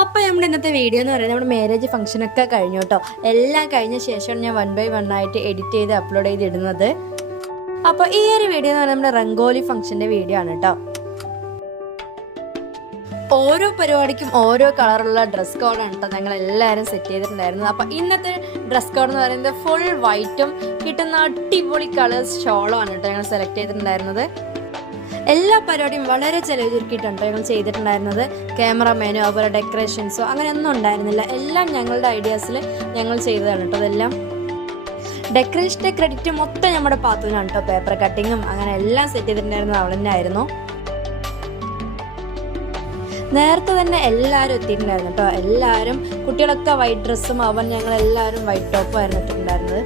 അപ്പോൾ നമ്മുടെ ഇന്നത്തെ വീഡിയോ എന്ന് പറയുന്നത് നമ്മുടെ മാരേജ് ഫംഗ്ഷനൊക്കെ കഴിഞ്ഞു കേട്ടോ. എല്ലാം കഴിഞ്ഞ ശേഷമാണ് ഞാൻ 1 by 1 ആയിട്ട് എഡിറ്റ് ചെയ്ത് അപ്ലോഡ് ചെയ്തിടുന്നത്. അപ്പോൾ ഈ ഒരു വീഡിയോ എന്ന് പറയുന്നത് നമ്മുടെ റംഗോലി ഫംഗ്ഷൻ്റെ വീഡിയോ ആണ് കേട്ടോ. ഓരോ പരിപാടിക്കും ഓരോ കളറുള്ള ഡ്രസ് കോഡാണ് കേട്ടോ ഞങ്ങൾ എല്ലാവരും സെറ്റ് ചെയ്തിട്ടുണ്ടായിരുന്നത്. അപ്പോൾ ഇന്നത്തെ ഡ്രസ് കോഡ് എന്ന് പറയുന്നത് ഫുൾ വൈറ്റും കിട്ടുന്ന അടിപൊളി കളേഴ്സ് ഷോളുമാണ് കേട്ടോ ഞങ്ങൾ സെലക്ട് ചെയ്തിട്ടുണ്ടായിരുന്നത്. എല്ലാ പരിപാടിയും വളരെ ചിലവ് ചുരുക്കിയിട്ടുണ്ട് ഞങ്ങൾ ചെയ്തിട്ടുണ്ടായിരുന്നത്. ക്യാമറമാനോ അതുപോലെ ഡെക്കറേഷൻസോ അങ്ങനെയൊന്നും ഉണ്ടായിരുന്നില്ല. എല്ലാം ഞങ്ങളുടെ ഐഡിയാസിൽ ഞങ്ങൾ ചെയ്തതാണ് കേട്ടോ. അതെല്ലാം ഡെക്കറേഷൻ്റെ ക്രെഡിറ്റ് മൊത്തം നമ്മുടെ പാത്തുവിനാണ് കേട്ടോ. പേപ്പർ കട്ടിങ്ങും അങ്ങനെ എല്ലാം സെറ്റ് ചെയ്തിട്ടുണ്ടായിരുന്നത് അവൾ തന്നെ ആയിരുന്നു. നേരത്തെ തന്നെ എല്ലാവരും എത്തിയിട്ടുണ്ടായിരുന്നു കേട്ടോ. എല്ലാവരും കുട്ടികളൊക്കെ വൈറ്റ് ഡ്രസ്സും ഞങ്ങളെല്ലാവരും വൈറ്റ് ടോപ്പും ആയിരുന്നു ഇട്ടിട്ടുണ്ടായിരുന്നത്.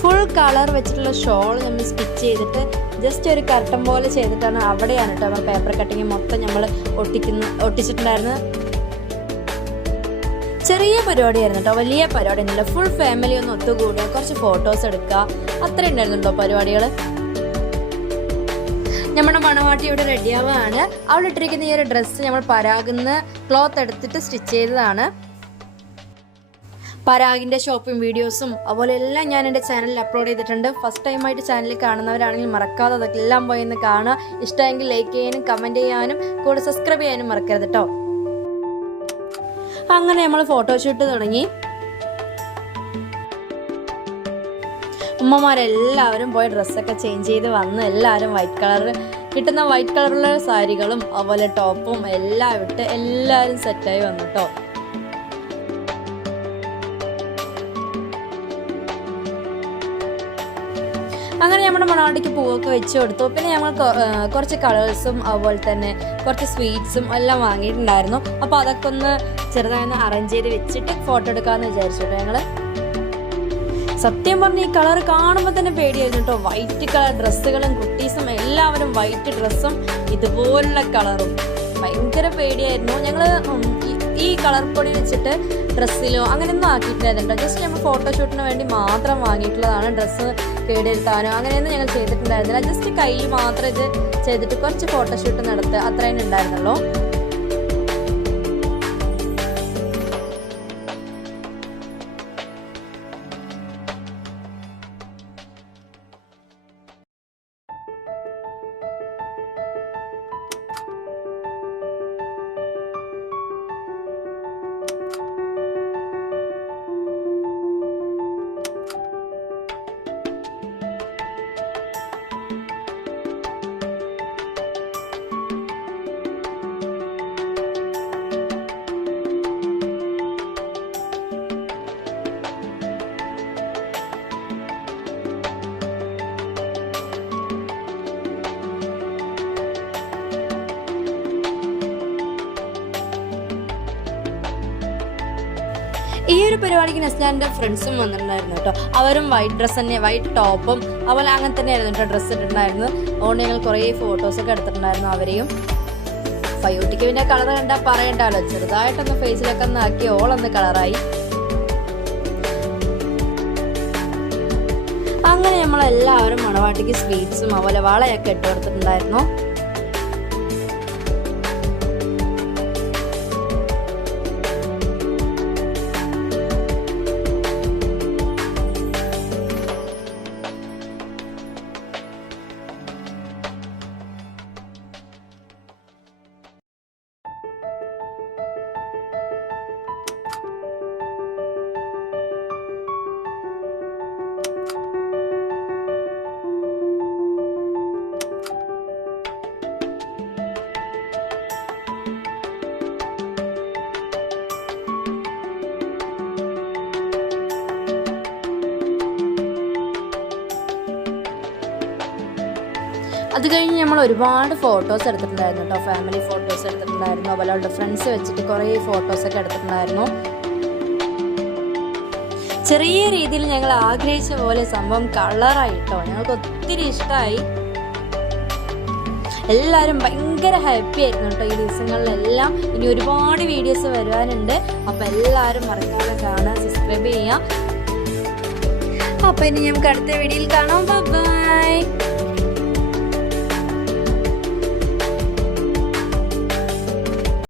ഫുൾ കളർ വെച്ചിട്ടുള്ള ഷോൾ നമ്മൾ സ്റ്റിച്ച് ചെയ്തിട്ട് ജസ്റ്റ് ഒരു കർട്ടൻ പോലെ ചെയ്തിട്ടാണ് അവിടെയാണ് കേട്ടോ നമ്മൾ പേപ്പർ കട്ടിങ് മൊത്തം നമ്മൾ ഒട്ടിച്ചിട്ടുണ്ടായിരുന്നത്. ചെറിയ പരിപാടിയായിരുന്നു കേട്ടോ, വലിയ പരിപാടി ഒന്നുമില്ല. ഫുൾ ഫാമിലി ഒന്ന് ഒത്തുകൂടുക, കുറച്ച് ഫോട്ടോസ് എടുക്കുക, അത്രയും ഉണ്ടായിരുന്നു കേട്ടോ പരിപാടികൾ. നമ്മുടെ മണവാട്ടി ഇവിടെ റെഡിയാവുകയാണ്. അവൾ ഇട്ടിരിക്കുന്ന ഈ ഒരു ഡ്രസ്സ് നമ്മൾ പരാഗിന്ന് ക്ലോത്ത് എടുത്തിട്ട് സ്റ്റിച്ച് ചെയ്തതാണ്. പരാഗിൻ്റെ ഷോപ്പിംഗ് വീഡിയോസും അതുപോലെ എല്ലാം ഞാൻ എൻ്റെ ചാനലിൽ അപ്ലോഡ് ചെയ്തിട്ടുണ്ട്. ഫസ്റ്റ് ടൈമായിട്ട് ചാനലിൽ കാണുന്നവരാണെങ്കിൽ മറക്കാതെ അതൊക്കെ എല്ലാം പോയി ഒന്ന് കാണുക. ഇഷ്ടമെങ്കിൽ ലൈക്ക് ചെയ്യാനും കമൻറ്റ് ചെയ്യാനും കൂടെ സബ്സ്ക്രൈബ് ചെയ്യാനും മറക്കരുത് കേട്ടോ. അങ്ങനെ നമ്മൾ ഫോട്ടോഷൂട്ട് തുടങ്ങി. ഉമ്മമാരെല്ലാവരും പോയി ഡ്രസ്സൊക്കെ ചേഞ്ച് ചെയ്ത് വന്ന് എല്ലാവരും കിട്ടുന്ന വൈറ്റ് കളറുള്ള സാരികളും അതുപോലെ ടോപ്പും എല്ലാം ഇട്ട് എല്ലാവരും സെറ്റായി വന്നു കേട്ടോ. അങ്ങനെ നമ്മുടെ മണവാട്ടിക്ക് പൂവൊക്കെ വെച്ച് കൊടുത്തു. പിന്നെ ഞങ്ങൾ കുറച്ച് കളേഴ്സും അതുപോലെ തന്നെ കുറച്ച് സ്വീറ്റ്സും എല്ലാം വാങ്ങിയിട്ടുണ്ടായിരുന്നു. അപ്പോൾ അതൊക്കെ ഒന്ന് ചെറുതായി അറേഞ്ച് ചെയ്ത് വെച്ചിട്ട് ഫോട്ടോ എടുക്കാമെന്ന് വിചാരിച്ചു ഞങ്ങൾ. സത്യം പറഞ്ഞ ഈ കളർ കാണുമ്പോൾ തന്നെ പേടിയായിരുന്നു കേട്ടോ. വൈറ്റ് കളർ ഡ്രസ്സുകളും കുട്ടീസും എല്ലാവരും വൈറ്റ് ഡ്രസ്സും ഇതുപോലുള്ള കളറും ഭയങ്കര പേടിയായിരുന്നു. ഞങ്ങൾ ഈ കളർ പൊടി വെച്ചിട്ട് ഡ്രസ്സിലോ അങ്ങനെയൊന്നും ആക്കിയിട്ടില്ലായിരുന്നു. ജസ്റ്റ് നമ്മൾ ഫോട്ടോഷൂട്ടിന് വേണ്ടി മാത്രം വാങ്ങിയിട്ടുള്ളതാണ്. ഡ്രസ്സ് കേടെടുത്താനോ അങ്ങനെയൊന്നും ഞങ്ങൾ ചെയ്തിട്ടുണ്ടായിരുന്നില്ല. ജസ്റ്റ് കയ്യിൽ മാത്രം ഇത് ചെയ്തിട്ട് കുറച്ച് ഫോട്ടോഷൂട്ട് നടത്തുക, അത്രയും ഉണ്ടായിരുന്നുള്ളൂ. ഈ ഒരു പരിപാടിക്ക് നസ്ലാൻ്റെ ഫ്രണ്ട്സും വന്നിട്ടുണ്ടായിരുന്നു കേട്ടോ. അവരും വൈറ്റ് ഡ്രസ്സ് തന്നെ, വൈറ്റ് ടോപ്പും അതുപോലെ അങ്ങനെ തന്നെയായിരുന്നു കേട്ടോ ഡ്രസ്സ് ഇട്ടിട്ടുണ്ടായിരുന്നു. അതുകൊണ്ട് ഞങ്ങൾ കുറേ ഫോട്ടോസൊക്കെ എടുത്തിട്ടുണ്ടായിരുന്നു അവരെയും. ഫയൂട്ടിക്ക് പിന്നെ കളർ കണ്ടാൽ പറയണ്ടല്ലോ, ചെറുതായിട്ടൊന്ന് ഫേസിലൊക്കെ ഒന്ന് ആക്കി ഓളൊന്ന് കളറായി. അങ്ങനെ നമ്മളെല്ലാവരും മണവാട്ടിക്ക് സ്വീറ്റ്സും അതുപോലെ വളയൊക്കെ ഇട്ട് കൊടുത്തിട്ടുണ്ടായിരുന്നു. അത് കഴിഞ്ഞ് നമ്മൾ ഒരുപാട് ഫോട്ടോസ് എടുത്തിട്ടുണ്ടായിരുന്നു കേട്ടോ. ഫാമിലി ഫോട്ടോസ് എടുത്തിട്ടുണ്ടായിരുന്നു, അതുപോലെ അവളുടെ ഫ്രണ്ട്സ് വെച്ചിട്ട് കുറേ ഫോട്ടോസൊക്കെ എടുത്തിട്ടുണ്ടായിരുന്നു. ചെറിയ രീതിയിൽ ഞങ്ങൾ ആഗ്രഹിച്ച പോലെ സംഭവം കളറായിട്ടോ. ഞങ്ങൾക്ക് ഒത്തിരി ഇഷ്ടമായി. എല്ലാവരും ഭയങ്കര ഹാപ്പി ആയിരുന്നു കേട്ടോ ഈ ദിവസങ്ങളിലെല്ലാം. ഇനി ഒരുപാട് വീഡിയോസ് വരുവാനുണ്ട്. അപ്പോൾ എല്ലാവരും മറക്കാതെ കാണാൻ സബ്സ്ക്രൈബ് ചെയ്യുക. അപ്പോൾ ഇനി നമുക്ക് അടുത്ത വീഡിയോയിൽ കാണാം. ബൈ.